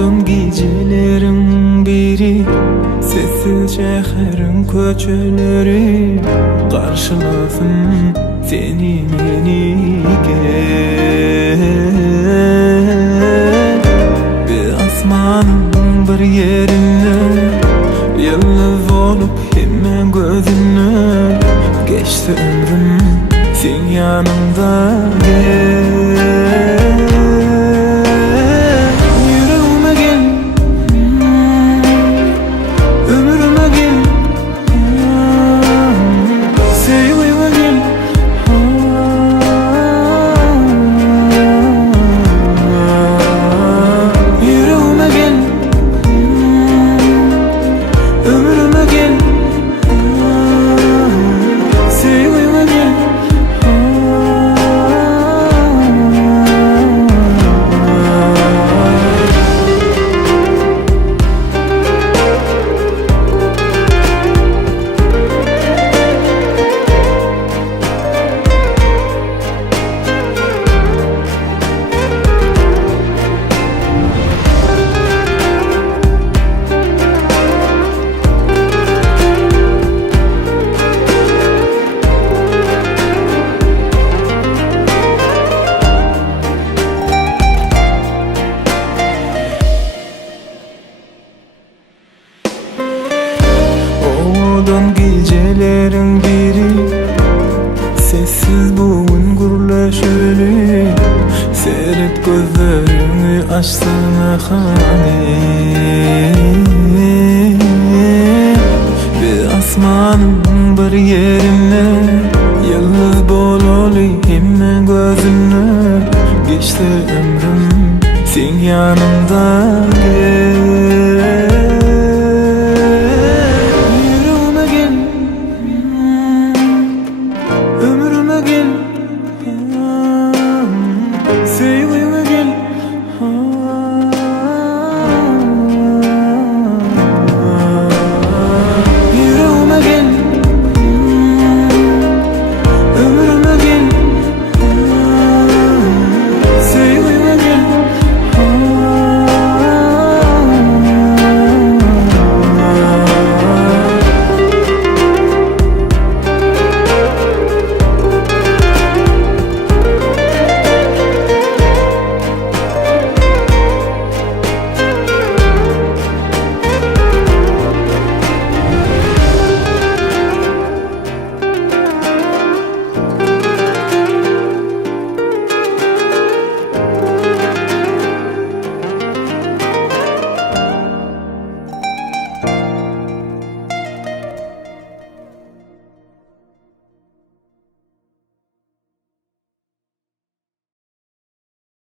Oğudun gecelerin biri, sessiz şehrin köçeleri karşılasın seni menike. Bir asmanın bir yerine yıldız olup hemen gözüne geçti ömrüm sen yanımda gel. Yüreğime gel, ömrüme gel, sevgime gel. Yüreğime gel, ömrüme gel, sevgime gel. Oğudun gecelerin biri, sessiz buğun gürleşeli. Seyret gözlerini açsana hani. Bir asmanın bir yerine yıldız bololi hemen gözüne geçti ömrüm sen yanımda gel.